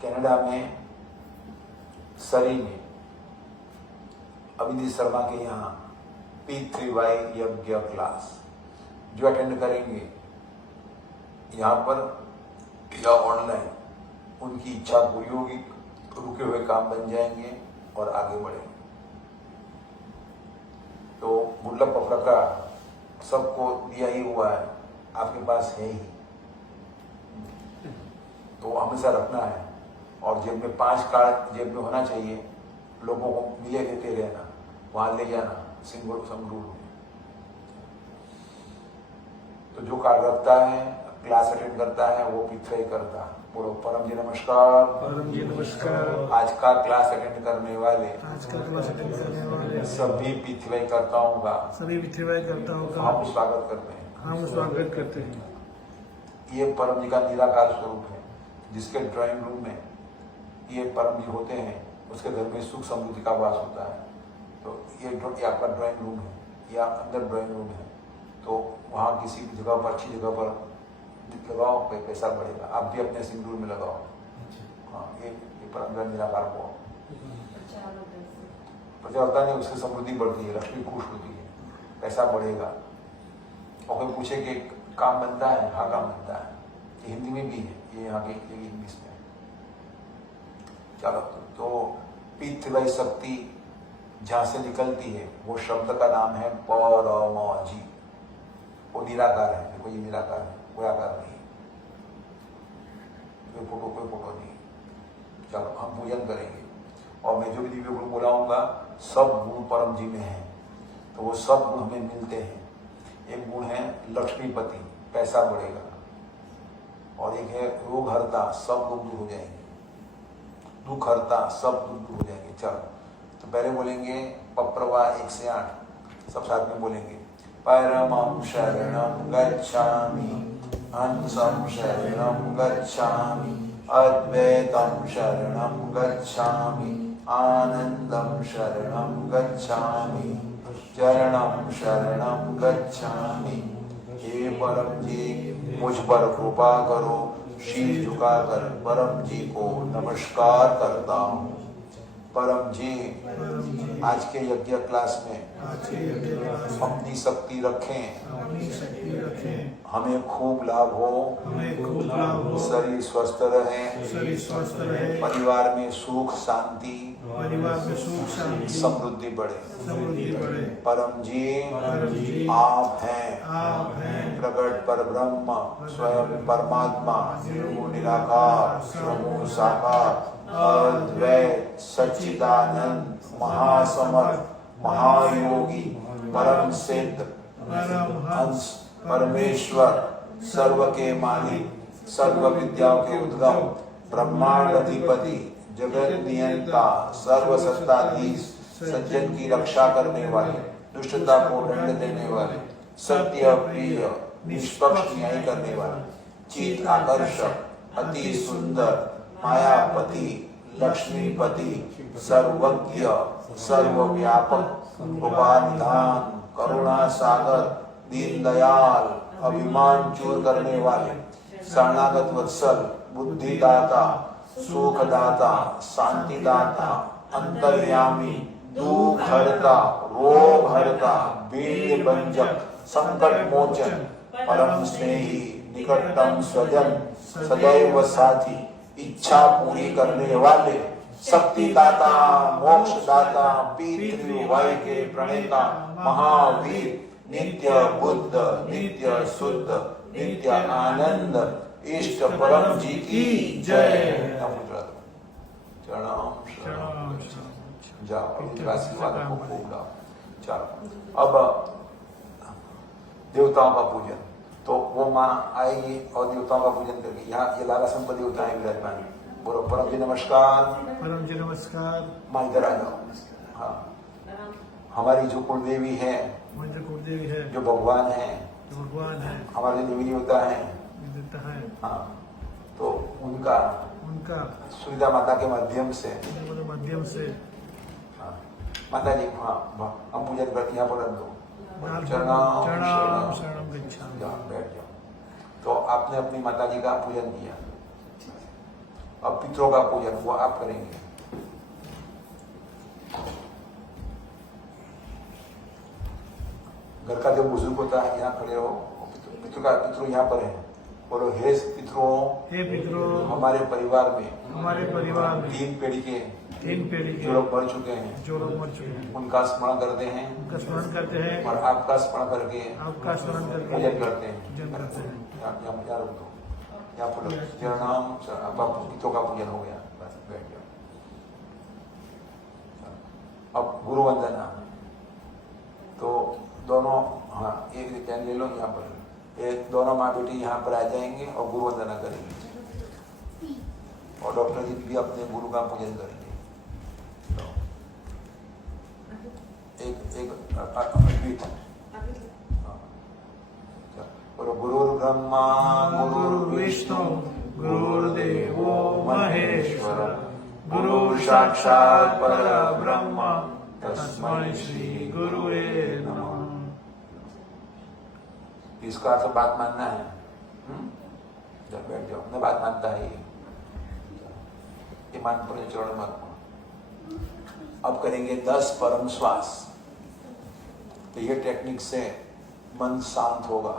Canada में सरी में अभिजीत शर्मा के यहाँ P3Y यज्ञ क्लास जो अटेंड करेंगे यहाँ पर या ऑनलाइन, उनकी इच्छा पूरी होगी, रुके हुए काम बन जाएंगे और आगे बढ़ेंगे। तो गुड लक पपड़ा का सबको दिया ही हुआ है, आपके पास है ही, तो हमेशा रखना है। और जेब में 5 कार्ड जेब में होना चाहिए, लोगों को मिले देते रहना, वहां ले जाना संगरूर में। तो जो कार्ड रखता है, क्लास अटेंड करता है, वो P3 करता है। बोलो परम जी नमस्कार। परम जी नमस्कार। आज का क्लास अटेंड करने वाले सभी P3 करताओं का हम स्वागत करते हैं। ये परम जी का निराकार स्वरूप है, जिसके ड्राइंग रूम में ये परम जी होते हैं, उसके घर में सुख समृद्धि का वास होता है। तो ये आपका ड्राइंग रूम है, या अंदर ड्राइंग रूम है, तो वहाँ किसी भी जगह पर, अच्छी जगह पर लगाओ, पैसा बढ़ेगा। आप भी अपने सिंदूर में लगाओ। हाँ, ये परम का निराकार को प्रचार होता नहीं, उसकी समृद्धि बढ़ती है, लक्ष्मी खुश होती है, पैसा बढ़ेगा। और कोई पूछे कि काम बनता है? हाँ, काम बनता है। ये हिंदी में भी है, ये यहाँ के इंग्लिश में। चलो, तो P3 शक्ति जहाँ से निकलती है, वो शब्द का नाम है परम जी। वो निराकार है, देखो ये निराकार है, कोई आकार नहीं, कोई फोटो नहीं। चलो, हम पूजन करेंगे और मैं जो भी दिव्य गुण बुलाऊंगा सब गुण परम जी में हैं, तो वो सब गुण हमें मिलते हैं। एक गुण है लक्ष्मीपति, पैसा बढ़ेगा, और एक है रोग हरता, सब रोग दूर हो जाएंगे, दुख हरता, सब दुख दूर हो जाएंगे। चलो, तो पहले बोलेंगे पप्रवा 1 से 8, सब साथ में बोलेंगे। परमं शरणं गच्छामि, हंसं शरणं गच्छामि, अद्वैतं शरणं गच्छामि, आनंदं शरणं गच्छामि, चरणं शरणं गच्छामि। हे परम जी, मुझ पर कृपा करो। शीश झुकाकर परम जी को नमस्कार करता हूँ। परम जी, आज के यज्ञ क्लास में अपनी शक्ति रखें, हमें खूब लाभ हो, शरीर स्वस्थ रहे, परिवार में सुख शांति, समृद्धि बढ़े। परम जी, आप हैं प्रकट पर ब्रह्म, स्वयं परमात्मा, निर्गुण निराकार, स्वयं साकार, अद्वैत सच्चिदानंद, महासमर्थ, महायोगी, परम सिद्ध, हंस, परमेश्वर, सर्व के मालिक, सर्व विद्याओं के उद्गम, ब्रह्मांड अधिपति, जगत नियंता, सर्व सत्ताधीश, सज्जन की रक्षा करने वाले, दुष्टता को दंड देने वाले, सत्य प्रिय, निष्पक्ष न्याय करने वाले, चित आकर्षक, अति सुंदर, मायापति, लक्ष्मीपति, सर्वज्ञ, सर्वव्यापक, उपानिधान, करुणा सागर, दीन दयाल, अभिमान चूर करने वाले, शरणागत वत्सल, बुद्धिदाता, सुखदाता, शांतिदाता, अंतर्यामी, दुख हरता, रोग हरता, वीर्य भंजक, संकट मोचन, परम स्नेही, निकटतम स्वजन, सदैव साथी, इच्छा पूरी करने वाले, शक्ति दाता, मोक्ष दाता, P3Y के प्रणेता, महावीर, नित्य बुद्ध, नित्य शुद्ध, नित्य आनंद, इष्ट परम जी की जय। चरणम जाओ, आशीर्वाद को खूब लाओ। चलो, अब देवताओं का पूजन, तो वो माँ आएगी और देवताओं का पूजन करेगी। यहाँ ये लाला संपद देवता है विराजमान। बोलो परम जी नमस्कार। परम जी नमस्कार। माँ इधर आ जाओ। हाँ, हमारी जो कुलदेवी है, जो भगवान है, हमारे देवी देवता है, हाँ, तो उनका सुविधा माता के माध्यम से हाँ, माता जी, हाँ, हम पूजन करते यहाँ पर दो चरणम बैठ जाओ। तो आपने अपनी माता जी का पूजन किया, अब पितरों का पूजन वो आप करेंगे। घर का जो बुजुर्ग होता है यहाँ खड़े हो, पितृ यहाँ पर है, बोलो हे पितरों, हे पितरों, हमारे परिवार में तीन पीढ़ी के जो लोग मर चुके हैं, उनका स्मरण करते हैं और आपका स्मरण करके पूजन करते हैं। यहाँ रुक दो, यहाँ पर तेरा नाम, अब पितरों का पूजन हो गया, बस बैठ जाओ। अब गुरु वंदना, तो दोनों, हाँ एक पेन ले लो, यहाँ पर एक दोनों माँ बेटी यहाँ पर आ जाएंगे और गुरु वंदना करेंगे और डॉक्टर जी भी अपने गुरु का पूजन करेंगे। तो एक अद्वित, बोलो गुरु ब्रह्मा गुरु विष्णु गुरुदेवो महेश्वर गुरु साक्षात परब्रह्म तस्मै श्री गुरुवे नमः। इसका अर्थ बात मानना है। जब बैठ जाओ, मैं बात मानता है ये मान पूरे चरण में। अब करेंगे 10 परम श्वास। तो ये टेक्निक से मन शांत होगा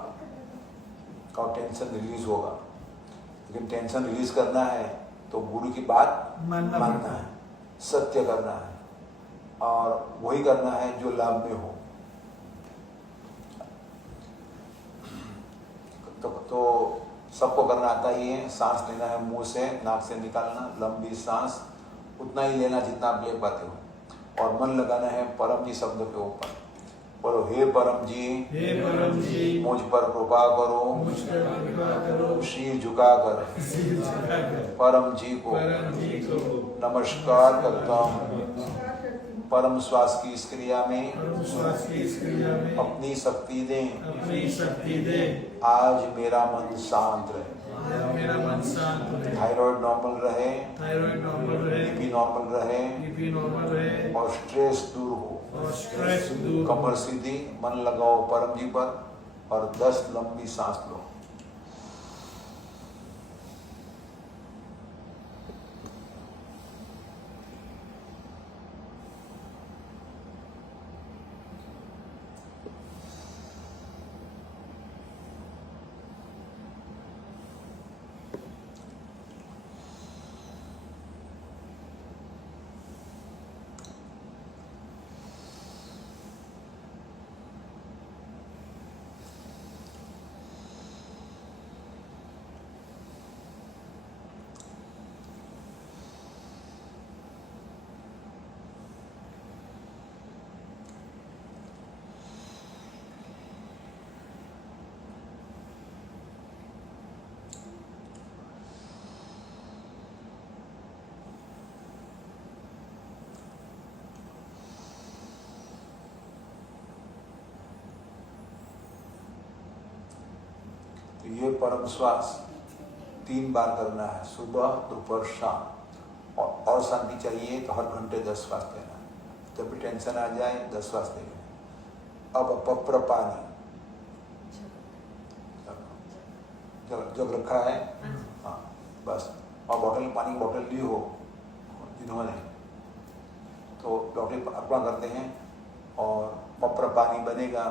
और टेंशन रिलीज होगा। लेकिन टेंशन रिलीज करना है तो गुरु की बात मानना है, सत्य करना है और वही करना है जो लाभ में हो। तो सबको करना आता ही है। सांस लेना है मुंह से, नाक से निकालना, लंबी सांस उतना ही लेना जितना आप ले पाते हो और मन लगाना है परम जी शब्द के ऊपर। बोलो हे परम जी, मुझ पर कृपा करो, शीर झुका कर परम जी को नमस्कार करता हूँ। परम श्वास की इस क्रिया में अपनी शक्ति दें। आज मेरा मन शांत रहे, थायराइड नॉर्मल रहे, बीपी नॉर्मल रहे और स्ट्रेस दूर हो। कमर सीधी, मन लगाओ परम जी पर और 10 लंबी सांस लो। तो ये परम श्वास 3 बार करना है, सुबह दोपहर शाम। और शांति चाहिए तो हर घंटे 10 श्वास लेना है। जब भी टेंशन आ जाए 10 श्वास लेना है। अब पप्र पानी जग रखा है, हाँ बस। और बॉटल, पानी की बॉटल ली हो जिन्होंने, तो डॉक्टर अर्पण करते हैं और पप्र पानी बनेगा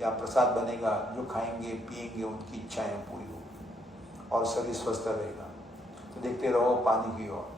या प्रसाद बनेगा। जो खाएंगे पिएंगे उनकी इच्छाएं पूरी होगी और शरीर स्वस्थ रहेगा। तो देखते रहो पानी की ओर।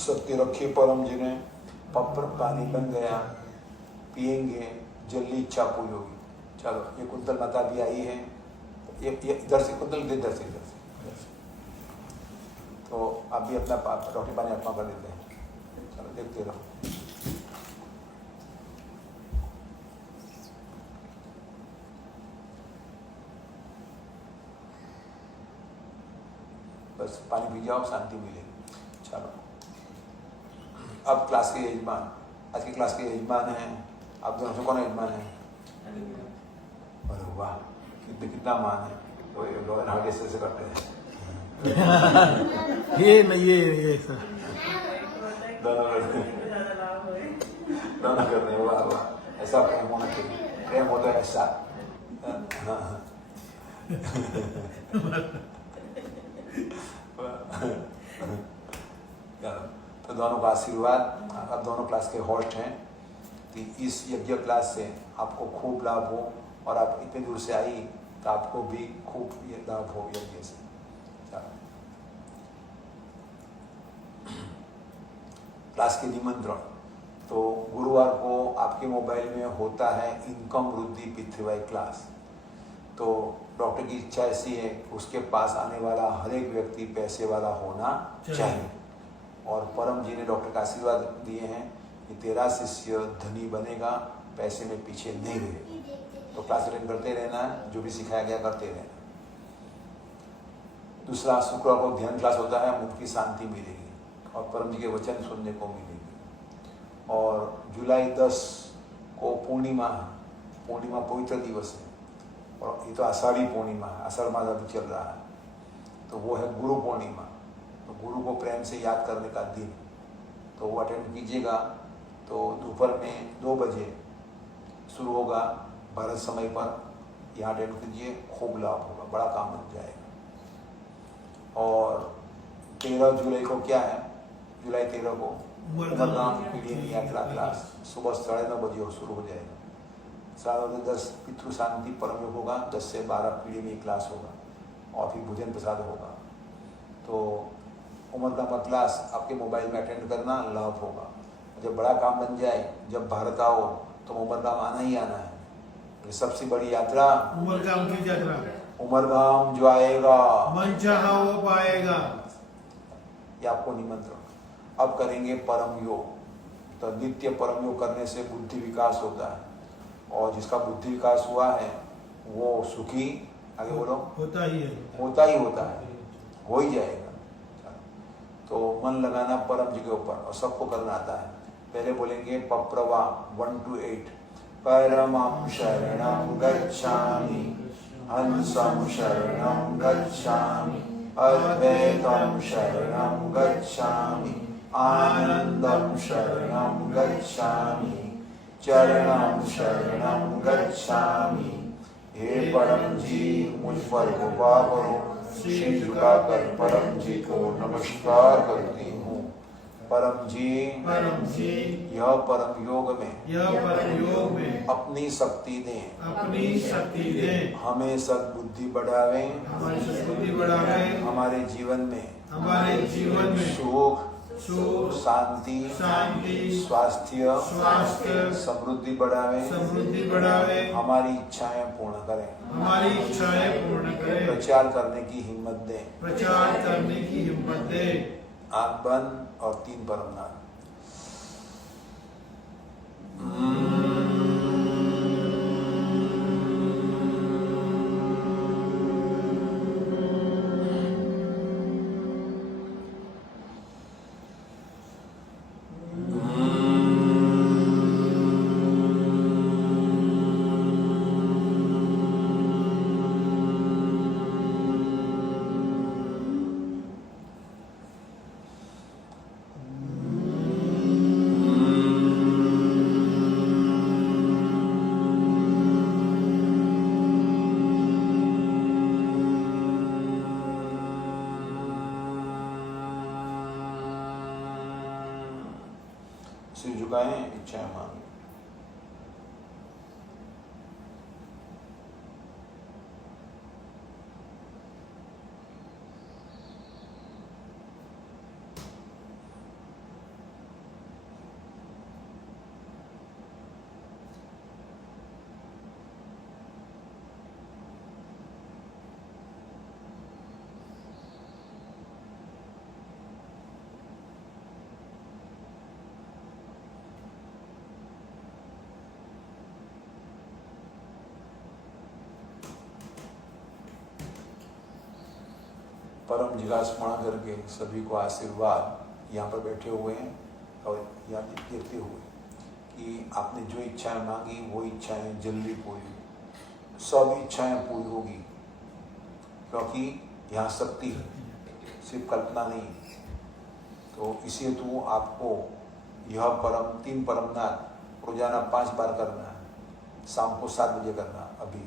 सत्य रखे परम जिन्हें पप्र पानी बन गया, पिएंगे जल्दी इच्छा पूरी होगी। चलो ये कुंतल माता भी आई है, ये इधर से कुंतल इधर से। तो आप भी अपना रोटी पानी आत्मा कर देते हैं। चलो देखते रहो। बस पानी पी जाओ, शांति मिलेगी। चलो अब क्लास के यजमान, आज की क्लास के यजमान हैं आप दोनों से। कौन यजमान है? अरे वाह, कितना मान है। तो ये लोग हार्ड से करते हैं। ये नहीं ये सर दोनों करते हैं। वाह वाह, ऐसा प्रेम होना चाहिए। प्रेम होता है ऐसा। तो दोनों का आशीर्वाद। आप दोनों क्लास के होस्ट हैं, कि इस यज्ञ क्लास से आपको खूब लाभ हो, और आप इतने दूर से आई तो आपको भी खूब ये लाभ हो यज्ञ से। क्लास के निमंत्रण तो गुरुवार को आपके मोबाइल में होता है इनकम वृद्धि पितृवाई क्लास। तो डॉक्टर की इच्छा ऐसी है कि उसके पास आने वाला हर एक व्यक्ति पैसे वाला होना चाहिए। और परम जी ने डॉक्टर का आशीर्वाद दिए हैं कि तेरा शिष्य धनी बनेगा, पैसे में पीछे नहीं रहेगा। तो क्लास अटेंड करते रहना, जो भी सिखाया गया करते रहना। दूसरा, शुक्रवार को ध्यान क्लास होता है, मन की शांति मिलेगी और परम जी के वचन सुनने को मिलेगी। और जुलाई 10 को पूर्णिमा पवित्र दिवस है, और ये तो आषाढ़ी पूर्णिमा है, आषाढ़ मास अभी चल रहा है, तो वो है गुरु पूर्णिमा। तो गुरु को प्रेम से याद करने का दिन, तो वो अटेंड कीजिएगा। तो दोपहर में 2 बजे शुरू होगा भारत समय पर, यहाँ अटेंड कीजिए, खूब लाभ होगा, बड़ा काम बन जाएगा। और 13 जुलाई को क्या है? जुलाई 13 को उमरगाम पीढ़ी यात्रा क्लास सुबह 9:30 बजे शुरू हो जाएगा। 10 पितृ शांति परम योग होगा, 10 से 12 पीढ़ी में क्लास होगा, और फिर भोजन प्रसाद होगा। तो उमरगाम का क्लास आपके मोबाइल में अटेंड करना, लाभ होगा। जब बड़ा काम बन जाए, जब भारत आओ तो उमरगाम आना ही आना है। ये सबसे बड़ी यात्रा उमरगाम की यात्रा। उमरगाम जो आएगा मन चाहा वो पाएगा। ये आपको निमंत्रण। अब करेंगे परम योग। तो नित्य परम योग करने से बुद्धि विकास होता है, और जिसका बुद्धि विकास हुआ है वो सुखी, आगे बोलो, होता ही है, होता ही होता है, हो ही जाएगा। तो मन लगाना परम जी के ऊपर, और सबको करना आता है। पहले बोलेंगे पप्रवा 1 to 8। परमं शरणं गच्छामि, हंसं शरणं गच्छामि, अद्वैतं शरणं गच्छामि, आनंदं शरणं गच्छामि, चरणं शरणं गच्छामि। हे परम जी, मुझ पर कृपा करो। शीश झुकाकर परम जी को नमस्कार करती हूँ। परम जी, यह परम योग में अपनी शक्ति दें, हमें सद्बुद्धि बढ़ावे, हमारे जीवन में सुख, शांति, स्वास्थ्य, समृद्धि बढ़ावे, हमारी इच्छाएं पूर्ण करें, प्रचार करने की हिम्मत दे। आंख बंद और 3 परम नाम। सिर झुकाएं, इच्छाएं मांगे। परम जी का स्मरण करके सभी को आशीर्वाद यहाँ पर बैठे हुए हैं और यहाँ देखते हुए कि आपने जो इच्छाएं मांगी वो इच्छाएं जल्दी पूरी होगी, सब इच्छाएं पूरी होगी, क्योंकि यहाँ शक्ति है, सिर्फ कल्पना नहीं। तो इसी हेतु आपको यह तीन परमनाथ रोजाना 5 बार करना है, शाम को 7 बजे करना। अभी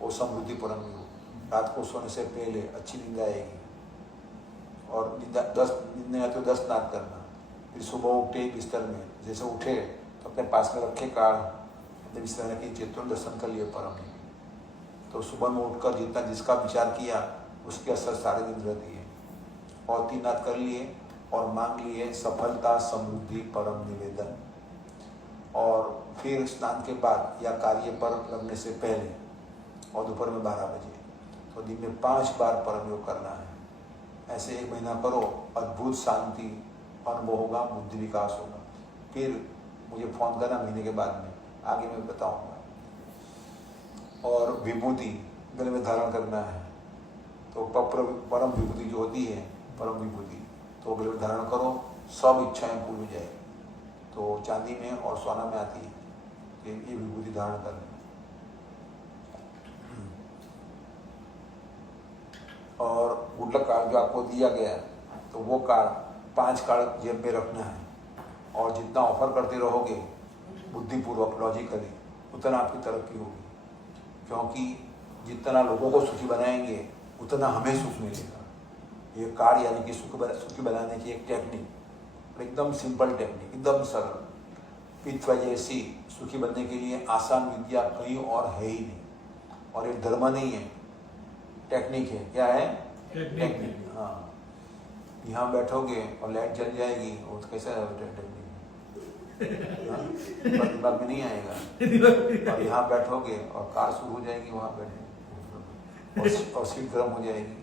वो समृद्धि परम योग, रात को सोने से पहले अच्छी नींद आएगी और नींद नहीं आती तो 10 नाद करना। फिर सुबह उठे बिस्तर में, जैसे उठे तो अपने पास में रखे कार्ड, अपने बिस्तर रखे चित्तों दर्शन कर लिए परम जी। तो सुबह में उठकर जितना जिसका विचार किया उसके असर सारे दिन रहती है। और 3 नाद कर लिए और मांग लिए सफलता समृद्धि परम निवेदन। और फिर स्नान के बाद या कार्य पर लगने से पहले और दोपहर में 12 बजे, तो दिन में 5 बार परम योग करना है। ऐसे 1 महीना करो, अद्भुत शांति अनुभव होगा, बुद्धि विकास होगा। फिर मुझे फोन करना महीने के बाद में, आगे मैं बताऊंगा। और विभूति गले में धारण करना है, तो परम विभूति जो होती है परम विभूति, तो गले में धारण करो, सब इच्छाएं पूरी हो जाएगी। तो चांदी में और सोना में आती है कि ये विभूति धारण करना। और गुडलक कार्ड जो आपको दिया गया है, तो वो कार्ड 5 कार्ड जेब में रखना है। और जितना ऑफर करते रहोगे बुद्धिपूर्वक लॉजिकली, उतना आपकी तरक्की होगी, क्योंकि जितना लोगों को सुखी बनाएंगे उतना हमें सुख मिलेगा। ये कार्ड यानी कि सुखी बनाने की एक टेक्निक, एकदम सिंपल टेक्निक, एकदम सरल। पित्त जैसी सुखी बनने के लिए आसान विद्या कहीं और है ही नहीं। और ये धर्म नहीं है, टेक्निक है। क्या है? टेक्निक। हाँ, यहाँ बैठोगे और लाइट जल जाएगी, वो तो कैसा टेक्निक दिमाग में नहीं आएगा। और यहाँ बैठोगे और कार शुरू हो जाएगी, वहाँ बैठे और सीट गर्म हो जाएगी।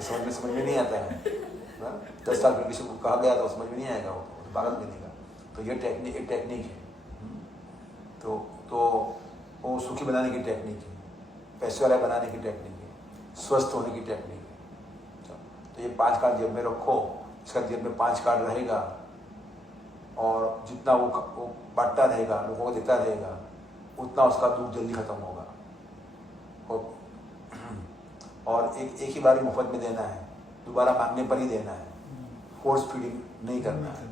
समझ में नहीं आता है। 10 साल पहले किसी को कहा गया तो समझ में नहीं आएगा, वो पागल बनेगा। तो ये टेक्निक एक टेक्निक है। तो वो सुखी बनाने की टेक्निक है, पैसे वाला बनाने की टेक्निक है, स्वस्थ होने की टेक्निक है। तो ये 5 कार्ड जेब में रखो, इसका जेब में 5 कार्ड रहेगा। और जितना वो बांटता रहेगा, लोगों को देता रहेगा, उतना उसका दुख जल्दी खत्म होगा। और एक ही बार मुफ्त में देना है, दोबारा मांगने पर ही देना है, फोर्स फीडिंग नहीं करना है।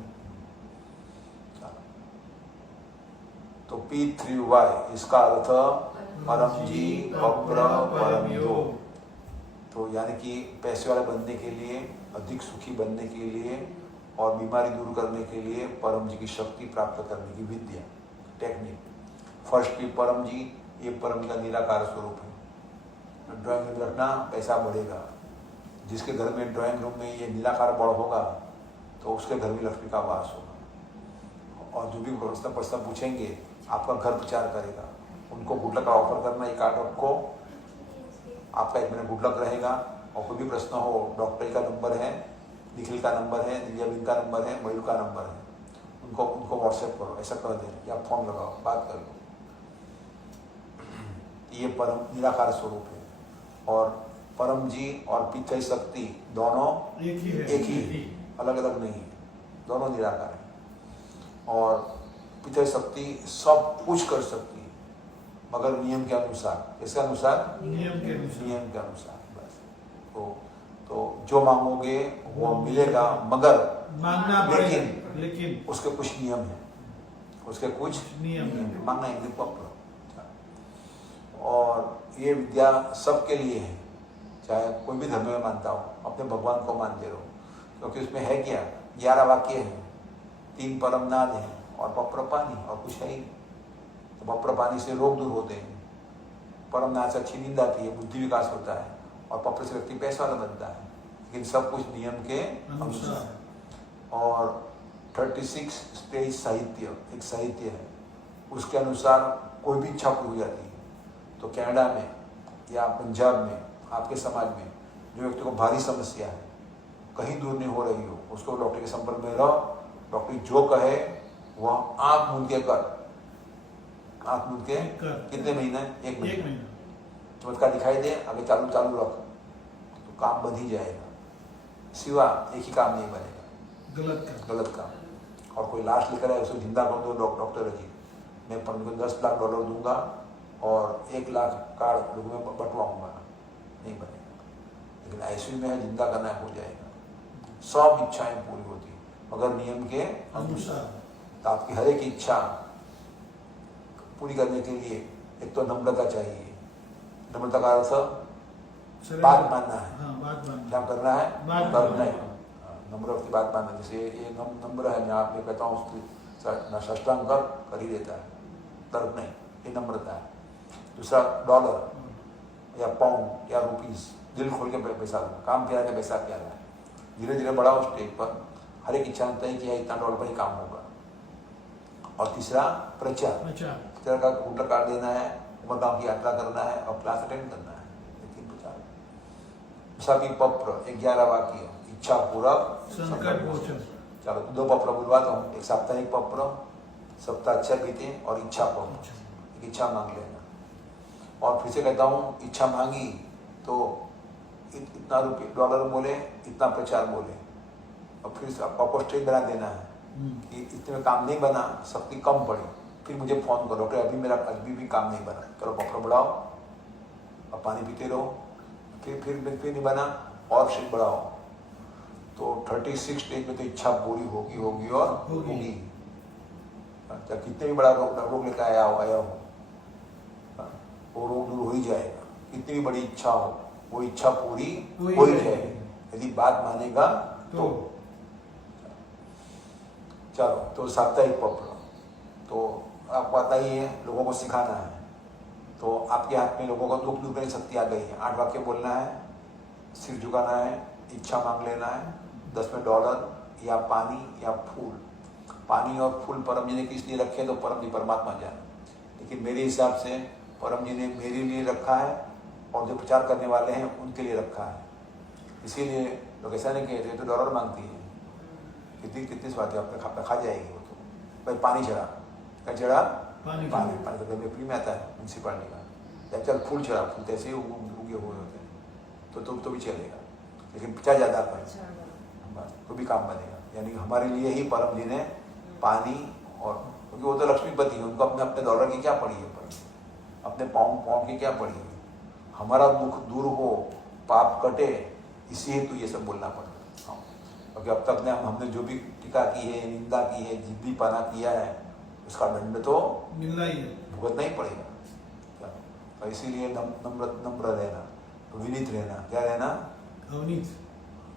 तो P3Y इसका अर्थ परम जी परम योग। तो यानी कि पैसे वाला बनने के लिए, अधिक सुखी बनने के लिए और बीमारी दूर करने के लिए परम जी की शक्ति प्राप्त करने की विद्या, टेक्निक। फर्स्ट P परम जी, ये परम जी का निराकार स्वरूप है। ड्राइंग रूम रखना, पैसा बढ़ेगा। जिसके घर में ड्राइंग रूम में ये निराकार बड़ होगा तो उसके घर में लक्ष्मी का वास होगा। और जो भी प्रश्न पूछेंगे आपका घर प्रचार करेगा। उनको गुडलक का ऑफर करना, ये कार्ड रखो, आपका 1 महीना गुडलक रहेगा। और कोई भी प्रश्न हो, डॉक्टर का नंबर है, निखिल का नंबर है, दिव्याबिन का नंबर है, मयूर का नंबर है, उनको व्हाट्सएप करो, ऐसा कर दें कि आप फोन लगाओ, बात कर लो। ये परम निराकार स्वरूप है। और परम जी और पितृ शक्ति दोनों एक ही है, अलग अलग नहीं है, दोनों निराकार है। और पितृ शक्ति सब कुछ कर सकती है, मगर नियम के अनुसार। इसके अनुसार? नियम के अनुसार। बस तो जो मांगोगे वो मिलेगा, मगर मांगना पड़ेगा, लेकिन उसके कुछ नियम है, उसके कुछ नियम मांगना है। और ये विद्या सबके लिए है, चाहे कोई भी धर्म में मानता हो, अपने भगवान को मानते रहो। क्योंकि उसमें है क्या, 11 वाक्य हैं, 3 परमनाद हैं और पप्र पानी, और कुछ है ही नहीं। तो पप्र पानी से रोग दूर होते हैं, परमनाद से अच्छी नींद आती है, बुद्धि विकास होता है, और पप्र से व्यक्ति पैसा वाला बनता है। लेकिन सब कुछ नियम के अनुसार। और 36 स्टेज साहित्य, एक साहित्य है, उसके अनुसार कोई भी इच्छा पूरी हो जाती है। तो कनाडा में या पंजाब में, आपके समाज में जो व्यक्ति को भारी समस्या है, कहीं दूर नहीं हो रही हो, उसको डॉक्टर के संपर्क में रहो। डॉक्टर जो कहे वह आंख मूंद के कर, आंख मूंद के कितने महीने? 1 महीना। चमत्कार दिखाई दे, आगे चालू चालू रख, तो काम बन ही जाएगा। सिवा एक ही काम नहीं बनेगा, गलत काम। और कोई लाश लेकर आए, उसको जिंदा कर दो, डॉक्टर जी मैं तुमको $10 लाख दूंगा और 1 लाख कार्ड में बंटवाऊंगा, नहीं बनेगा। लेकिन आईसीयू में है, जिंदा करना हो जाएगा। सब इच्छाएं पूरी होती मगर नियम के अनुसार। तो आपकी हर एक इच्छा पूरी करने के लिए एक तो नम्रता चाहिए। नम्रता का अर्थ बात मानना है, क्या करना है, करना है। नम्र की बात मानना, जैसे ये नम्र है, मैं आप में कहता हूँ उसकी साष्टांग कर ही देता है, तर्क नहीं, ये नम्रता है। दूसरा डॉलर या पाउंड या रुपीस, दिल खोल के पैसा दो, काम किया है पैसा किया है, धीरे धीरे बढ़ाओ स्टेज पर। हर एक इच्छा तय किया इतना डॉलर पर ही काम होगा। और तीसरा प्रचार का गुंडा कार्ड देना है, उमरगांव की यात्रा करना है और क्लास अटेंड करना है, लेकिन प्रचार। सभी पत्र 11 वाक्य, इच्छा पूरक संकट मोचन। चलो 2 पत्र बुलवाता हूँ, एक साप्ताहिक पत्र, सप्ताह अच्छा बीते, और इच्छा पत्र, एक इच्छा मांग लेना। और फिर से कहता हूँ, इच्छा मांगी तो इतना रुपये डॉलर बोले, इतना प्रचार बोले, और फिर आपको स्टेज बना देना है कि इतने में काम नहीं बना, शक्ति कम पड़ी, फिर मुझे फोन करो, डॉक्टर अभी मेरा अभी भी काम नहीं बना, चलो पत्र बढ़ाओ और पानी पीते रहो, फिर नहीं बना और स्टेज बढ़ाओ। तो 36 स्टेज में तो इच्छा पूरी होगी और होगी। चाहे कितने भी बड़ा रोग लेकर आया हो, वो रोग दूर हो ही जाएगा। कितनी भी बड़ी इच्छा हो, वो इच्छा पूरी हो ही जाएगी यदि बात मानेगा तो। चलो, तो साप्ताहिक पत्र तो आपको पता ही है, लोगों को सिखाना है। तो आपके हाथ में लोगों को दुख दूर करने शक्ति आ गई है। 8 वाक्य बोलना है, सिर झुकाना है, इच्छा मांग लेना है, 10 में डॉलर या पानी या फूल। पानी और फूल परम जी ने किस लिए रखे, तो परम जी परमात्मा जाने, लेकिन मेरे हिसाब से परम जी ने मेरे लिए रखा है और जो प्रचार करने वाले हैं उनके लिए रखा है। इसीलिए लोग ऐसा नहीं कहते तो डॉलर मांगती है, कितनी स्वाद है, आपने खा जाएगी वो। तो भाई पानी चढ़ा, क्या चढ़ा, पानी तो घर में फ्री में आता है म्यूनसिपालिटी का। या चल फूल चढ़ा, फूल तो ऐसे ही उगे हुए होते हैं, तो भी चलेगा, लेकिन प्रचार ज़्यादा कर बस तो भी काम बनेगा। यानी कि हमारे लिए ही परम जी ने पानी, और क्योंकि वो तो लक्ष्मीपति है, उनको अपने डॉलर की क्या पड़ी है, अपने पाउंड की क्या पड़ी है। हमारा दुख दूर हो, पाप कटे, इसी हेतु ये सब बोलना पड़ता है। क्योंकि अब तक हमने जो भी टीका की है, निंदा की है, जिद्दी पाना किया है, उसका दंड तो मिलना ही है, भुगतना ही पड़ेगा। तो इसीलिए नम्र रहना, विनीत रहना। क्या रहना,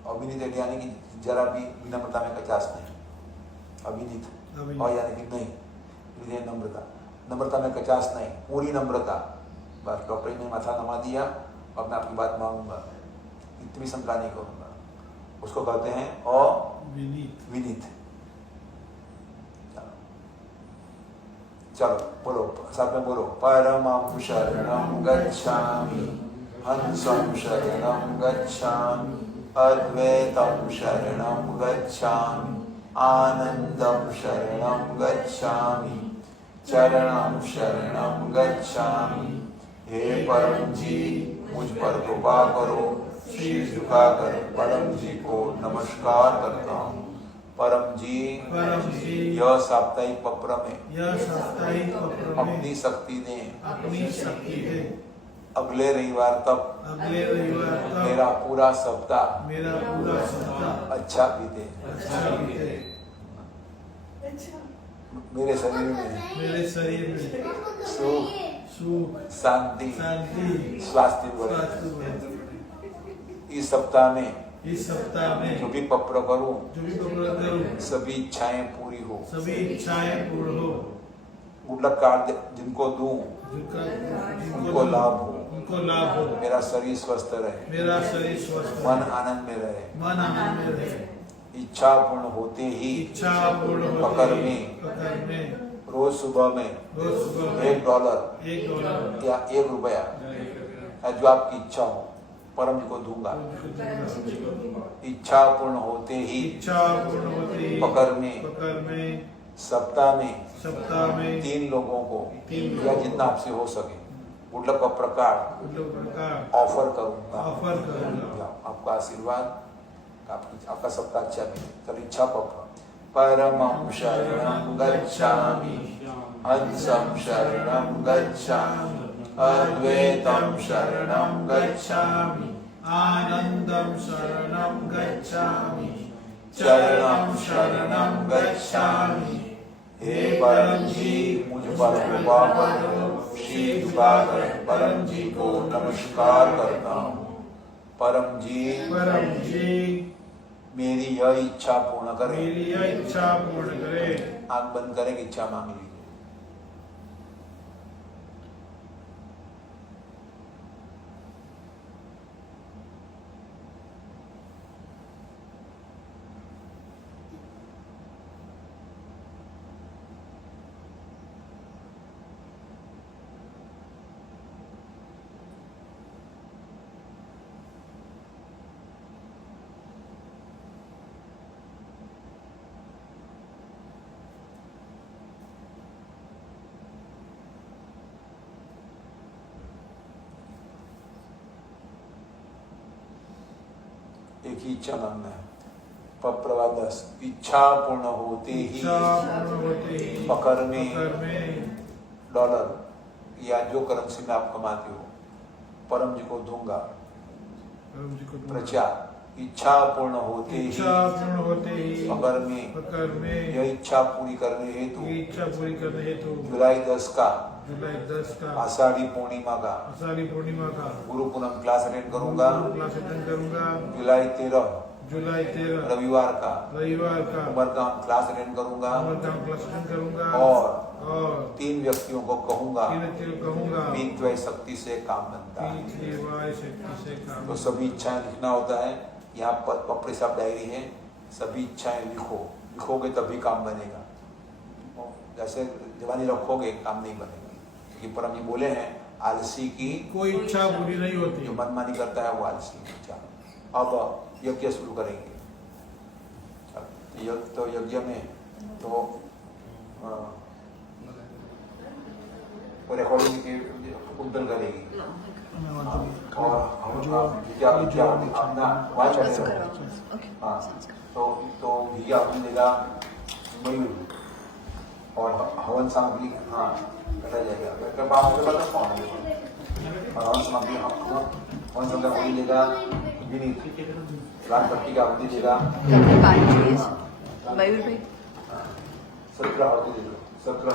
अविनीत यानी कि जरा भी विनम्रता में कचास नहीं, अविनीत और यानी कि नहीं, नम्रता में कचास नहीं, पूरी नम्रता। बस डॉक्टर ने माथा नमा दिया और मैं आपकी बात मानूंगा, इतनी शंका नहीं करूंगा, उसको कहते हैं अविनीत। चलो बोलो, साथ में बोलो, परमं शरणं गच्छामि, हंसं शरणं गच्छामि, अद्वैतं शरणं गच्छामि, आनंदं शरणं गच्छामि, चरणं शरणं गच्छामि। हे परम जी, मुझ पर कृपा करो। शीश झुकाकर परम जी को नमस्कार करता हूँ। परम जी, यह साप्ताहिक पत्र में अपनी शक्ति ने अगले रविवार तक मेरा पूरा सप्ताह अच्छा बीते। मेरे शरीर में सुख, शांति, स्वास्थ्य बढ़े। इस सप्ताह में जो भी पत्र करूं, सभी इच्छाएं पूरी हो। गुडलक कार्ड जिनको दूं, उनको लाभ हो। मेरा शरीर स्वस्थ रहे, मन आनंद में रहे। इच्छा पूर्ण होते ही पकड़ में रोज सुबह में $1 या ₹1 जो आपकी इच्छा हो, परम जी को दूंगा। इच्छा पूर्ण होते ही पकड़ में सप्ताह में 3 लोगों को या जितना आपसे हो सके कुठलं प्रकार कुठलं प्रकार ऑफर करूंगा। ऑफर करूंगा। जाओ, आपका आशीर्वाद, आपका सप्ताह अच्छा भी। चलो इच्छा पप्पा। परमं शरणं गच्छामि, हंसं शरणं गच्छामि, अद्वैतं शरणं गच्छामि, आनंदं शरणं गच्छामि, चरणं शरणं गच्छामि। हे परम जी, मुझ पर कृपा करो। श्री कृपाकर परम जी को नमस्कार करता हूँ। परम जी मेरी यह इच्छा पूर्ण करें। मेरी यह इच्छा पूर्ण करे। आंख बंद करें, इच्छा मांग लीजिए। एक ही इच्छा मांगना है। प्रभा 10 इच्छा पूर्ण होते ही पकड़ में डॉलर या जो करेंसी में आप कमाते हो परम जी को दूंगा। प्रचार इच्छा पूर्ण होते ही पकड़ में यह इच्छा पूरी करने हेतु जुलाई 10 का आषाढ़ी पूर्णिमा का गुरु पूनम क्लास अटेंड करूंगा। जुलाई 13 रविवार का उमरगाम क्लास अटेंड करूंगा और 3 व्यक्तियों को कहूंगा बीन शक्ति से काम बनता है। तो सभी इच्छाएं लिखना होता है। यहाँ पर पपड़ी साहब डायरी है, सभी इच्छाएं लिखोगे तभी काम बनेगा। जैसे जवानी रखोगे काम नहीं बनेगा, क्योंकि परम जी बोले हैं आलसी की कोई इच्छा पूरी नहीं होती। जो मनमानी करता है वो आलसी इच्छा। अब यज्ञ शुरू करेंगे। तो यज्ञ में तो रिकॉर्डिंग कुंतल करेगी और अपना वहाँ चढ़ेगा। हाँ तो भैया अपनी देगा मयूर और हवन सामग्री हाँ कटा जाएगा। हवन सामग्री हवन सामग्री लेगा विनीत रात भट्टी का आरती देगा। मयूर भाई 17 आरती दे दो। 17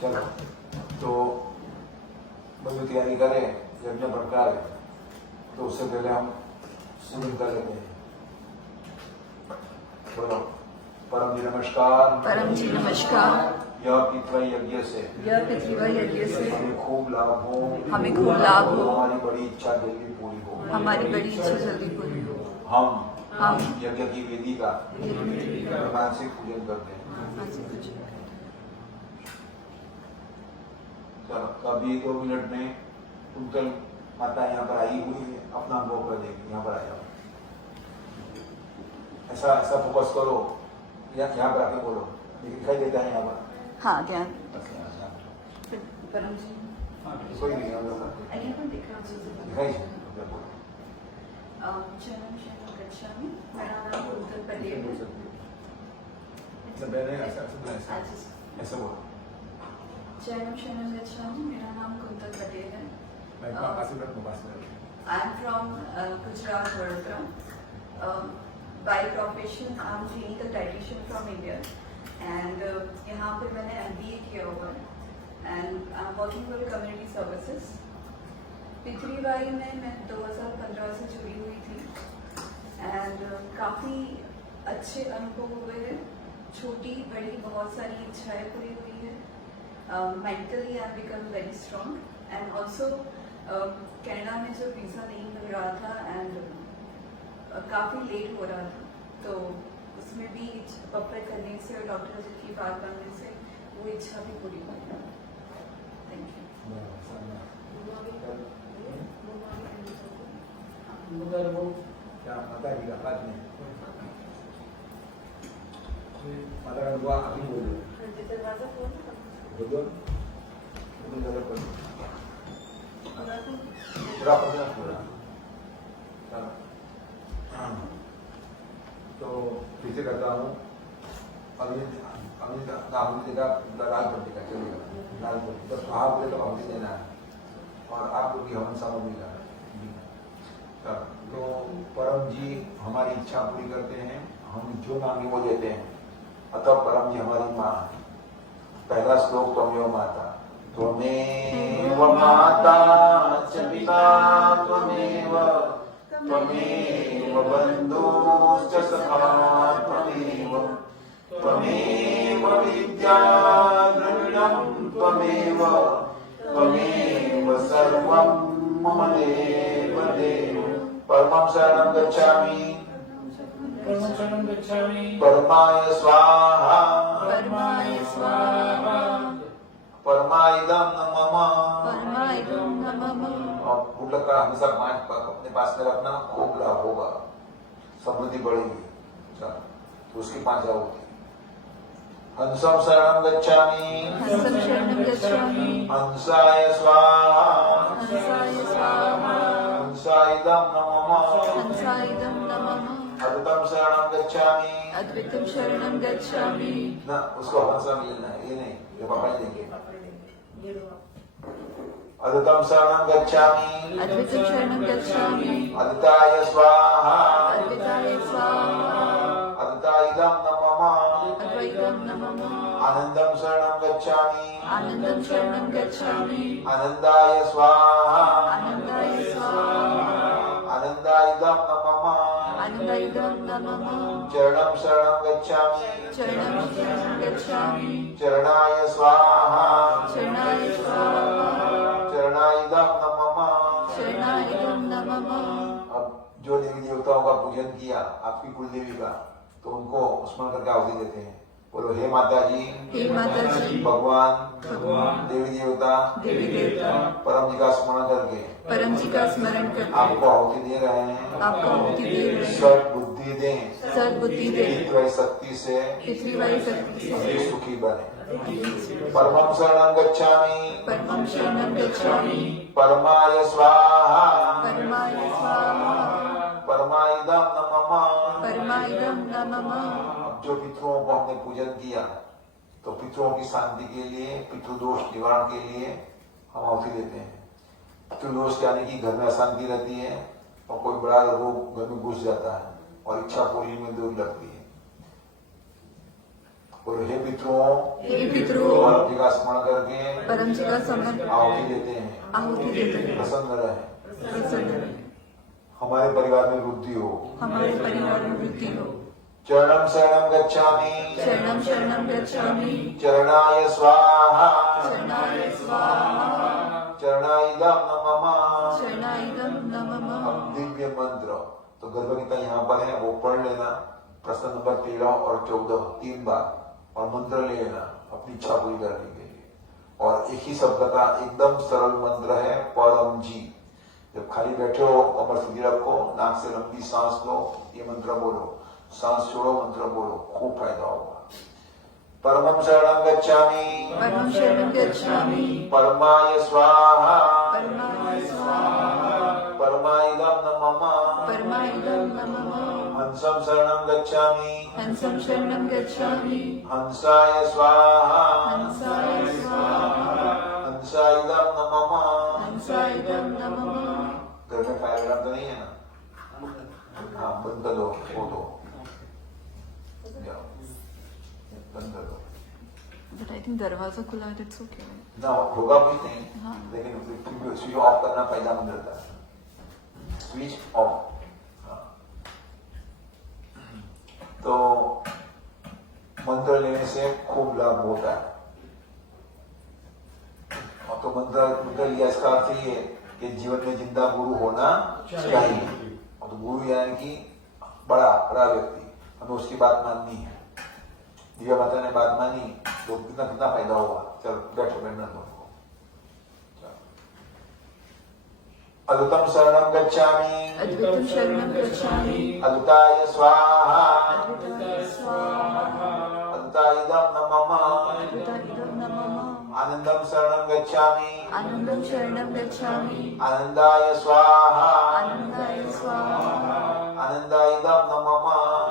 चलो तो बड़ी तैयारी करें। यज्ञ प्रकार है तो उससे पहले हम शुरू कर लेते हैं। बोलो परम जी नमस्कार। परम जी नमस्कार। यह पितृ यज्ञ से हमें खूब लाभ हो। हमारी बड़ी इच्छा जल्दी पूरी हो। हम यज्ञ की वेदी का मानसिक पूजन करते हैं। चलो तो अभी 2 मिनट में कुंतल माता यहाँ पर आई हुई है, अपना अनुभव कर देगी। यहाँ पर आ जाओ, ऐसा फोकस करो। यहाँ पर आके बोलो, दिखाई देता है यहाँ पर। हाँ ज्ञान कोई नहीं दिखाई मेरा नाम कुंतल पटेल ऐसा बोलो। चरणम शरणम गच्छामि। मेरा नाम कुंतल पटेल है। I am from Gujarat, Vadodara. By profession, I am clinical dietitian from India, and यहाँ पे मैंने MBA किया हुआ है and I am working for community services. पितृवाई में मैं 2015 से जुड़ी हुई थी and काफ़ी अच्छे अनुभव हुए हैं। छोटी बड़ी बहुत सारी इच्छाएं पूरी हुई है। Mentally I have become very strong and also Canada में जो वीज़ा नहीं मिल रहा था एंड काफ़ी लेट हो रहा था, तो उसमें भी पप्पे करने से और डॉक्टर जी की बात मानने से वो वो इच्छा भी पूरी होगी। Thank you. क्या माता जी का बात नहीं माता का दुआ अभी बोलो दरवाजा खोलो। बोलो बोलो पूरा पूरा पूरा तो फिर से करता हूँ अभी अभी राहुल जी का लाल पट्टी का चलेगा लाल पट्टी तो स्वाहा बोले तो अवधि देना है और आपको भी हवन सामग्री का तो परम जी हमारी इच्छा पूरी करते हैं, हम जो मांगे वो देते हैं। अतः परम जी हमारी माँ। पहला श्लोक त्वमेव माता, त्वमेव माता च पिता त्वमेव, त्वमेव बन्धुश्च सखा त्वमेव, त्वमेव विद्या द्रविणं त्वमेव, त्वमेव सर्वं मम देव देव। परमं शरणं गच्छामि, परमं शरणं गच्छामि, परमाय स्वाहा, परमाय स्वाहा, परमाइदं न मम। परमाइदं न मम। और भूख लगता हमेशा माइंड अपने पास में रखना, खूब लाभ होगा, समृद्धि बढ़ेगी। चलो तो उसकी 5 होती। हंसं शरणं गच्छामि, हंसं शरणं गच्छामि, हंसाय स्वाहा, हंसाय स्वाहा, हंसाइदं न मम। हंसाइदं न मम। अद्वैतं शरणं गच्छामि, अद्वैतं शरणं गच्छामि। ना उसको हंसा मिलना है, ये नहीं, ये पकड़ लेंगे। अद्वैतं शरणं गच्छामि, अद्वैतं शरणं गच्छामि, अद्वैताय स्वाहा, अद्वैताय स्वाहा, अद्वैताइदं न मम। अद्वैतं न मम। आनंदं शरणं गच्छामि, आनन्दं शरणं गच्छामि, आनंदाय स्वाहा, आनन्दाय स्वाहा, आनंदाइदं न मम। आनन्दाइदं न मम। चरणं शरणं गच्छामि, चरणं शरणं गच्छामि, चरणाय स्वाहा, चरणाय स्वाहा, चरणाइदं न मम। शरणाइदं न मम। अब जो देवी देवताओं का पूजन किया आपकी कुलदेवी का, तो उनको स्मरण करके आहुति देते हैं। बोलो हे माता जी, हे माता जी, भगवान भगवान देवी देवता देवी देवता परम जी का स्मरण करके परम जी का स्मरण करके आपको आहुति दे रहे हैं। आपको आहुति दे रहे हैं। सद्बुद्धि दें, सद्बुद्धि दे, पितृ शक्ति से पितृवायु शक्ति सभी से सुखी बने। परमं शरणं गच्छामि, परमं शरणं गच्छामि, परमाय स्वाहा, परमाय स्वाहा, परमाइदं न मम। परमाइदं न मम। अब जो पितरों को हमने पूजन किया, तो पितरों की शांति के लिए, पितृदोष निवारण के लिए हम आहुति देते हैं। पितृदोष यानी कि घर में अशांति रहती है और कोई बड़ा रोग घर में घुस जाता है और इच्छा पूरी में दूर लगती है। और हे पितरों, हे पितरों, परम जी का स्मरण करके परम जी का स्मरण आहुति देते हैं। आहुति देते हैं। प्रसन्न रहे, प्रसन्न रहे, हमारे परिवार में वृद्धि हो। हमारे परिवार में वृद्धि हो। चरणं शरणं गच्छामि, शरणं शरणं गच्छामि, चरणाय स्वाहा, शरणाय स्वाहा, चरणाइदं न मम। शरणाइदं न मम। अब दिव्य मंत्र तो गर्भगीता यहाँ पर है, वो पढ़ लेना। प्रश्न नंबर 13 और 14 3 बार, और मंत्र ले लेना अपनी इच्छा पूरी करने के लिए। और एक ही शब्द का एकदम सरल मंत्र है, परम जी। जब खाली बैठे हो कमर सीधी रखो, नाक से लंबी सांस लो, ये मंत्र बोलो, सांस छोड़ो, मंत्र बोलो, खूब फायदा होगा। परमं शरणं गच्छामि, परमं शरणं गच्छामि, परमाय स्वाहा, परमाय स्वाहा, परमाइदं न मम। परमाइदं न मम। हंसं शरणं गच्छामि, हंसं शरणं गच्छामि, हंसाय स्वाहा, हंसाय स्वाहा, हंसाइदं न मम। हंसाइदं न मम। घर में फायर अलार्म तो नहीं है ना? हाँ, बंद कर दो, सो दो, जाओ, बंद कर दो। But I think दरवाजा खुला है, that's okay. ना होगा कुछ नहीं, हाँ। लेकिन स्विच ऑफ करना पहला मंत्र था, स्विच ऑफ। तो मंत्र लेने से खूब लाभ होता है। और तो मंत्र लिया, इसका अर्थ ये कि जीवन में जिंदा गुरु होना चाहिए। और तो गुरु यानी कि बड़ा व्यक्ति, हमें उसकी बात माननी है। दिव्या माता ने बात मानी तो कितना कितना फायदा होगा। चल बैठो, बैठना तुमको। अद्वैतम शरणम गच्छामि, अद्वैतम शरणं गच्छामि, अद्वैताय स्वाहा, अद्वैताय स्वाहा, अद्वैताय नमः, अद्वैताय नमः, आनंदम शरणम गच्छामि, आनंदं शरणं गच्छामि, आनंदाय स्वाहा, आनंदाय स्वाहा, आनंदाय नमः,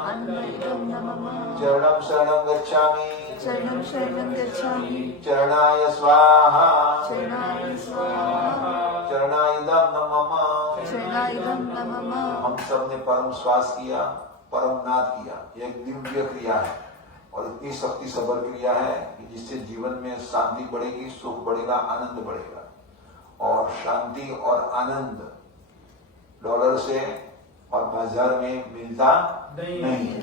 आनंदाय नमः, चरणम शरणम गच्छामि, शरणं शरणं गच्छामि, चरणाय स्वाहा, शरणाय स्वाहा, चरणाय नमः। शरणाय नमः। हम सब ने परम श्वास किया, परम नाद किया। यह एक दिव्य क्रिया है और इतनी शक्ति सबल क्रिया है कि जिससे जीवन में शांति बढ़ेगी, सुख बढ़ेगा, आनंद बढ़ेगा। और शांति और आनंद डॉलर से और बाजार में मिलता नहीं है।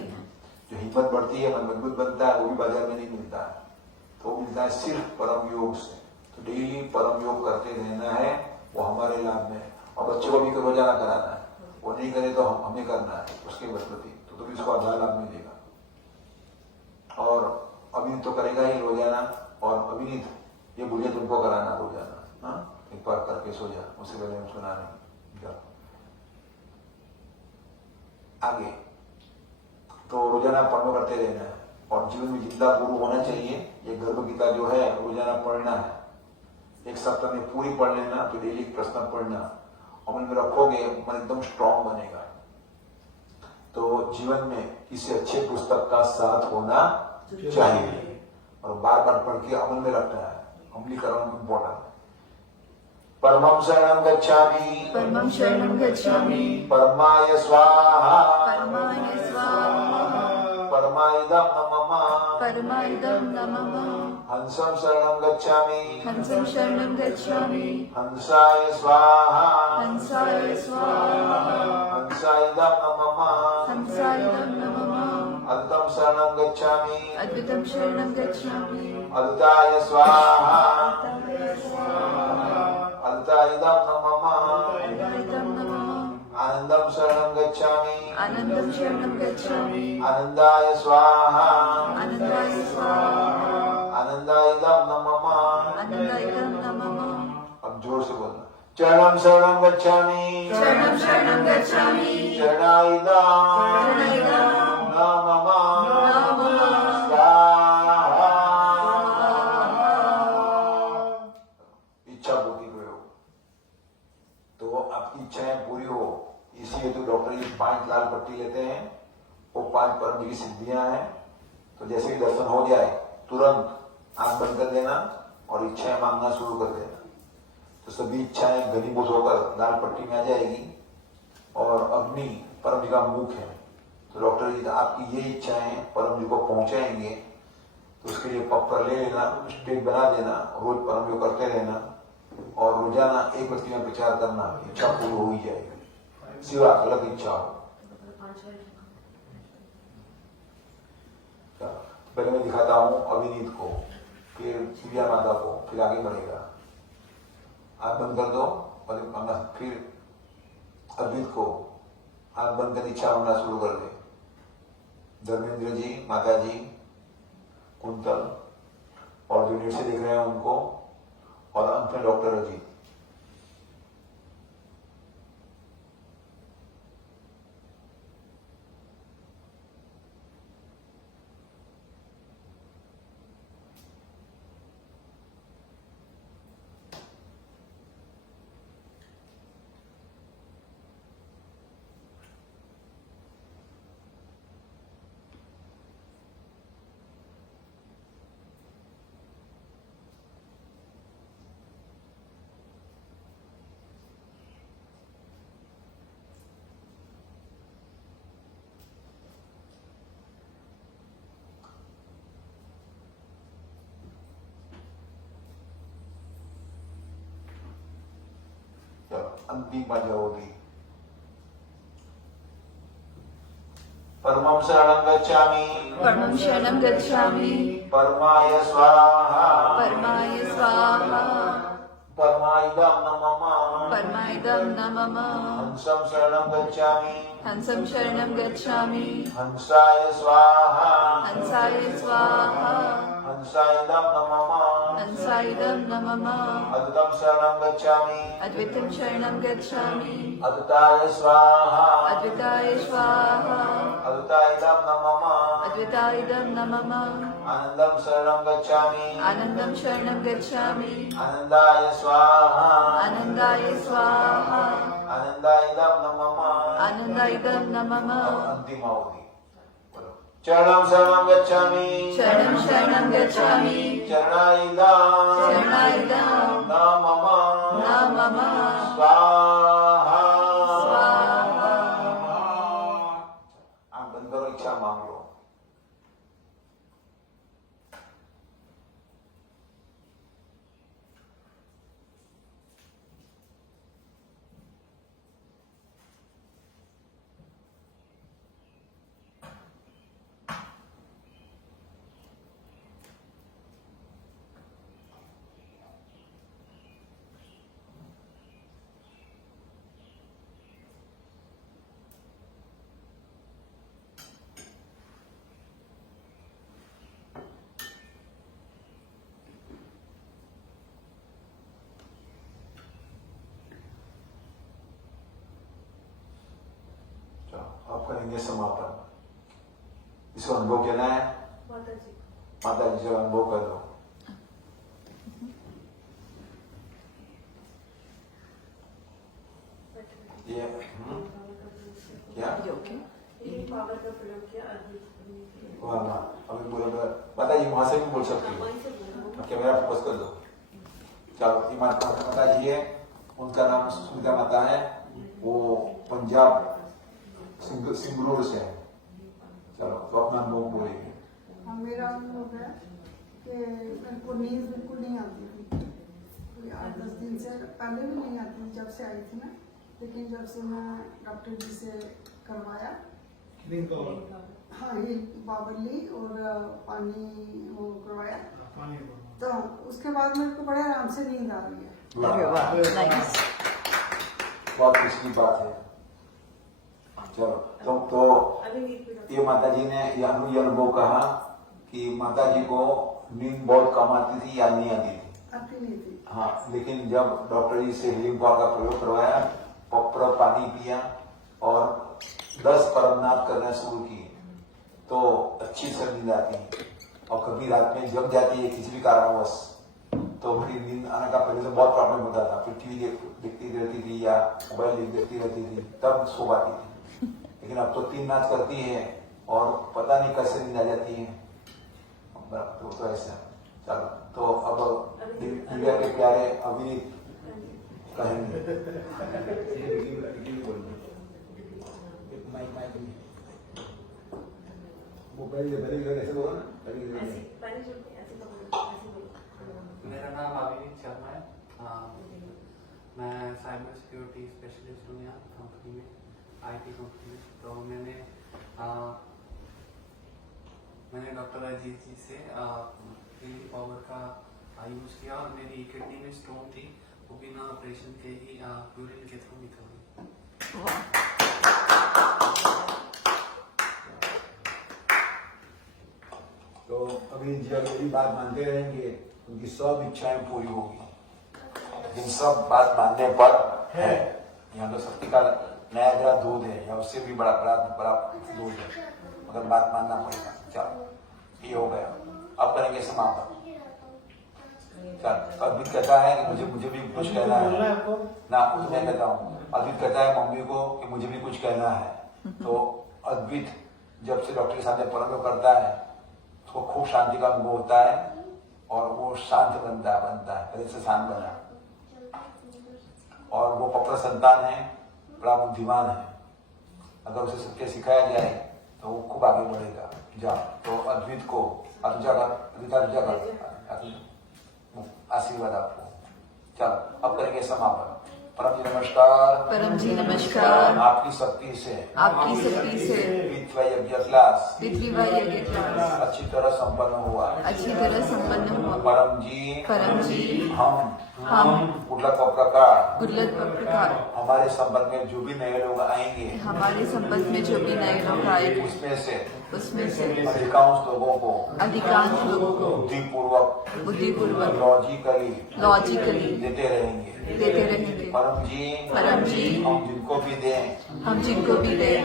जो हिम्मत बढ़ती है, मन मजबूत बनता है, वो भी बाजार में नहीं मिलता है। तो वो मिलता है सिर्फ परम योग से। तो डेली परम योग करते रहना है, वो हमारे लाभ में है। और बच्चों को भी रोजाना कराना है, वो नहीं करे तो हमें करना है उसके प्रति, तो भी उसको आधा लाभ मिलेगा। और अभिनीत तो करेगा ही रोजाना, और अभिनीत ये बोलिए तुमको कराना रोजाना। हाँ, एक बार करके सो जा, उससे पहले हम सुना नहीं जा आगे। तो रोजाना पढ़ना करते रहना है और जीवन में जितना गुरु होना चाहिए। ये गर्भ गीता जो है रोजाना पढ़ना है, एक सप्ताह में पूरी पढ़ लेना, तो डेली प्रश्न पढ़ना, अमल में रखोगे, मन एकदम स्ट्रांग बनेगा। तो जीवन में किसी अच्छे पुस्तक का साथ होना चाहिए और बार बार पढ़ के अमल में रखना है। अमलीकरण इम्पोर्टेंट है। परमं शरणं गच्छामि, परमं शरणं गच्छामि, परमाय स्वाहा, परमाय स्वाहा, परमायदं नमः, परमायदं नमः, हंसं शरणं गच्छामि, हंसं शरणं गच्छामि, हंसाय स्वाहा, हंसाय स्वाहा, हंसायदं नमः, हंसायदं नमः, अद्वैतं शरणं गच्छामि, अद्वैतं शरणं गच्छामि, अद्वैताय स्वाहा, अद्वैताय स्वाहा, अद्वैतायदं नमः, अद्वैतं नमः, आनंदं शरणं गच्छामि, आनंदं शरणं गच्छामि, आनंदाय स्वाहा, आनंदाय स्वाहा, आनंदायदं नमः। आनंदाय नमः, अब जोर से बोलना। चरणं शरणं गच्छामि, शरणं शरणं गच्छामि, चरणायदं शरणायदं नमः, नमः, स्वाहा। इच्छा पूर्ति करो, तो आपकी इच्छाएं पूरी हो। इसीलिए तो डॉक्टर ये 5 लाल पट्टी लेते हैं, वो 5 परम की सिद्धियां हैं। तो जैसे ही दर्शन हो जाए, तुरंत आंख बंद कर देना और इच्छाएं मांगना शुरू कर देना। तो सभी इच्छाएं घनीभूत होकर लाल पट्टी में आ जाएगी। और अग्नि परम जी का मुख है, तो डॉक्टर जी आपकी ये इच्छाएं परम जी को पहुंचाएंगे। तो उसके लिए पत्र ले लेना, स्टेट बना देना, रोज परम योग करते रहना और रोजाना एक व्यक्ति में प्रचार करना, इच्छा पूरी हो ही जाएगी, सिवा गलत इच्छा हो। पहले मैं दिखाता हूं अभिनीत को, फिर दिव्या माता को, फिर आगे बढ़ेगा। आंख बंद कर दो और फिर अभिनीत को आंख बंद कर इच्छा होना शुरू कर दे। धर्मेंद्र जी, माता जी, कुंतल और जो नेट से देख रहे हैं उनको, और अंत में डॉक्टर अजीत। अंतिम मजा होगी। परमं शरणं गच्छामि, परमं शरणं गच्छामि, परमाय स्वाहा, परमाय स्वाहा, परमायदं नमः, परमायदं नमः, हंसं शरणं गच्छामि, हंसं शरणं गच्छामि, हंसाय स्वाहा, हंसाय स्वाहा, हंसाइदम नमः हंसाइदं नमः अद्वैतं शरणं गच्छामि अद्वैतं शरणं गच्छामि अद्वैताय स्वाहा अद्वैताय स्वाहा अद्वैताइदम नमः अद्वैताइदं नमः आनंदं शरणं गच्छामि आनन्दं शरणं गच्छामि आनंदाय स्वाहा आनन्दाय स्वाहा आनंदाइदम नमः आनन्दाइदं नमः अंतिम अवधि चरणं शरणं गच्छामि शरणं शरणं गच्छामि चरणाइदम शरणाइदं नमः नमः स्वाहा स्वाहा आंख बंद करो इच्छा मांग लो अब करेंगे समापन इसको अनुभव कहना है माता जी से अनुभव कर दो ये क्या पावर का प्रयोग किया वाह अभी बोलो माता जी वहां से भी बोल सकती हो कैमरा फोकस कर दो चलो ये माता जी है उनका नाम सुमित्रा माता है वो पंजाब सिंगरूर से है चलो तो अपना अनुभव बोलेंगे मेरा अनुभव है कि मेरे को नींद बिल्कुल नहीं आती थी कोई 8-10 दिन से पहले भी नहीं आती थी जब से आई थी मैं लेकिन जब से मैं डॉक्टर जी से करवाया हाँ ये बावली और पानी वो करवाया तो उसके बाद मेरे को बड़े आराम से नींद आ रही है अरे वाह नाइस बहुत खुशी की बात है चलो तो ये माता जी ने ये अनुभव कहा कि माता जी को नींद बहुत कम आती थी या नहीं आती थी आती नहीं थी हाँ लेकिन जब डॉक्टर जी से हीलिंग पावर का प्रयोग करवाया प्रॉपर पानी पिया और 10 परमनाथ करना शुरू किए तो अच्छी से नींद आती है और कभी रात में जम जाती है किसी भी कारणवश तो मेरी नींद आने का पहले से बहुत प्रॉब्लम होता था फिर टीवी देखती रहती थी या मोबाइल देखती रहती थी तब सो पाती थी लेकिन अब तो 3 नाच करती है और पता नहीं कैसे नींद आ जाती है तो ऐसा चलो तो अब दिव्या के प्यारे अभिनीत कहेंगे मेरा नाम अभिनीत शर्मा है मैं साइबर सिक्योरिटी स्पेशलिस्ट हूँ यहाँ कंपनी में IT कंपनी में तो मैंने डॉक्टर अजीत जी से हीलिंग पावर का यूज़ किया और मेरी किडनी में स्टोन थी वो बिना ऑपरेशन के ही यूरिन के थ्रू निकल गई तो अभी जब ये बात मानते रहेंगे उनकी सब इच्छाएं पूरी होगी जिन सब बात मानने पर है यहाँ तो शक्ति का नया ग्रह दूध है या उससे भी बड़ा बड़ा बड़ा दूध है मगर बात मानना पड़ेगा चलो ये हो गया अब करेंगे समापन चल अद्वित कहता है कि मुझे भी कुछ कहना है ना कुछ मैं कहता हूँ अद्वित कहता है मम्मी को कि मुझे भी कुछ कहना है तो अद्वित जब से डॉक्टर के सामने परम करता है तो खूब शांति का अनुभव होता है और वो शांत बनता है पहले से शांत बना और वो पवित्र संतान है बड़ा बुद्धिमान है अगर उसे सत्य सिखाया जाए तो वो खूब आगे बढ़ेगा जा तो अद्वित को आशीर्वाद आपको चलो अब करेंगे समापन परम जी नमस्कार परम जी नमस्कार आपकी शक्ति से पितृ यज्ञ क्लास अच्छी तरह संपन्न हुआ परम जी हम गुडलक प्रकार हमारे संपर्क में जो भी नए लोग आएंगे उसमें से उसमें से अधिकांश लोगों को बुद्धिपूर्वक लॉजिकली देते रहेंगे। परम जी हम जिनको भी दें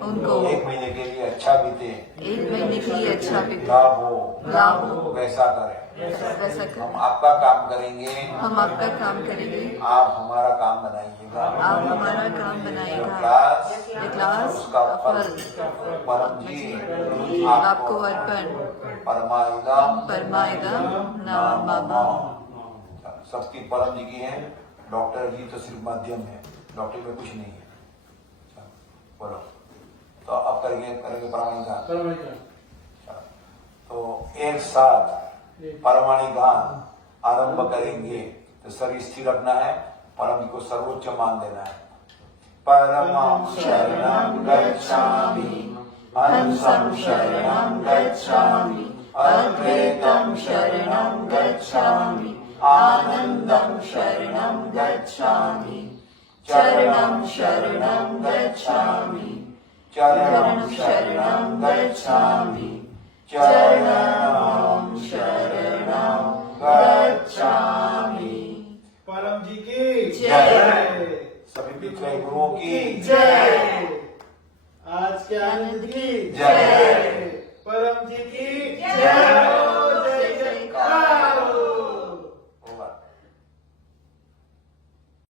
उनको 1 महीने के लिए अच्छा बीते, लाभ हो वैसा करें। हम आपका काम करेंगे, आप हमारा काम बनाइएगा। क्लास उसका फल परम जी आपको अर्पण परमाइदम नामम। शक्ति परम जी की है, डॉक्टर जी तो सिर्फ माध्यम है, डॉक्टर में कुछ नहीं है। बोलो तो अब करेंगे परमाणिका। तो एक साथ परमाणिक गान आरंभ करेंगे। तो शरीर स्थिर रखना है, परम जी को सर्वोच्च मान देना है। परमं शरणं गच्छामि, हंसं शरणं गच्छामि, अद्वैतं शरणं गच्छामि, आनंदं शरणं गच्छामि, चरणं शरणं गच्छामि, चरणं शरणं गच्छामि, चरणं शरणं गच्छामि। परम जी की जय। सभी पिछले गुरुओं की जय। आज के आनंद की जय।